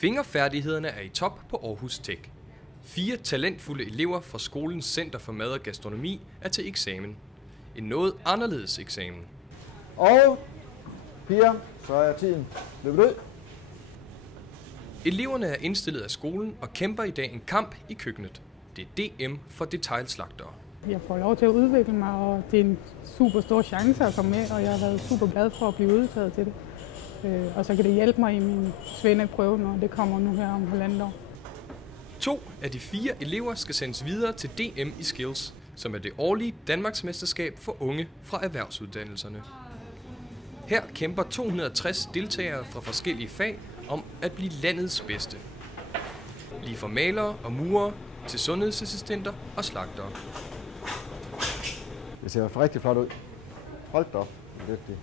Fingerfærdighederne er i top på Aarhus Tech. 4 talentfulde elever fra skolens Center for Mad og Gastronomi er til eksamen. En noget anderledes eksamen. Og piger, så er tiden løbet ud. Eleverne er indstillet af skolen og kæmper i dag en kamp i køkkenet. Det er DM for detailslagtere. Jeg får lov til at udvikle mig, og det er en super stor chance at komme med, og jeg har været super glad for at blive udtaget til det. Og så kan det hjælpe mig i min svendeprøve, når det kommer nu her om 1,5 år. 2 af de 4 elever skal sendes videre til DM i Skills, som er det årlige Danmarksmesterskab for unge fra erhvervsuddannelserne. Her kæmper 260 deltagere fra forskellige fag om at blive landets bedste. Lige fra malere og murere til sundhedsassistenter og slagtere. Det ser rigtig flot ud. Hold da op, dygtig.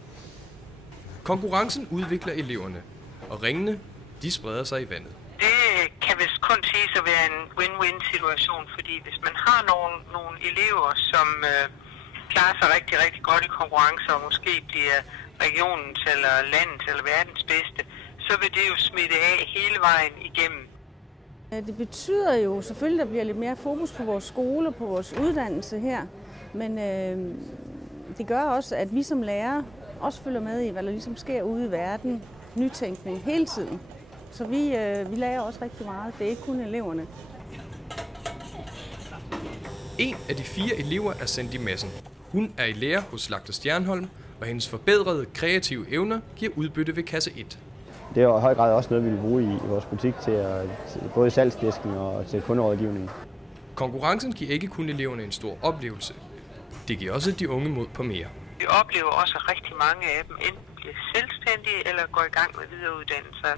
Konkurrencen udvikler eleverne, og ringene de spreder sig i vandet. Det kan vist kun siges at være en win-win-situation, fordi hvis man har nogle elever, som klarer sig rigtig, rigtig godt i konkurrencer og måske bliver regionens eller landets eller verdens bedste, så vil det jo smitte af hele vejen igennem. Det betyder jo selvfølgelig, at der bliver lidt mere fokus på vores skole, på vores uddannelse her, men det gør også, at vi som lærere også følger med i, hvad der ligesom sker ude i verden, nytænkning hele tiden. Så vi lærer også rigtig meget. Det er ikke kun eleverne. En af de 4 elever er Sandy Madsen. Hun er i lære hos Slagter Stjernholm, og hendes forbedrede kreative evner giver udbytte ved kasse 1. Det er i høj grad også noget, vi vil bruge i vores butik til både salgsdisken og til kunderådgivning. Konkurrencen giver ikke kun eleverne en stor oplevelse. Det giver også de unge mod på mere. Vi oplever også, at rigtig mange af dem enten bliver selvstændige eller går i gang med videreuddannelse.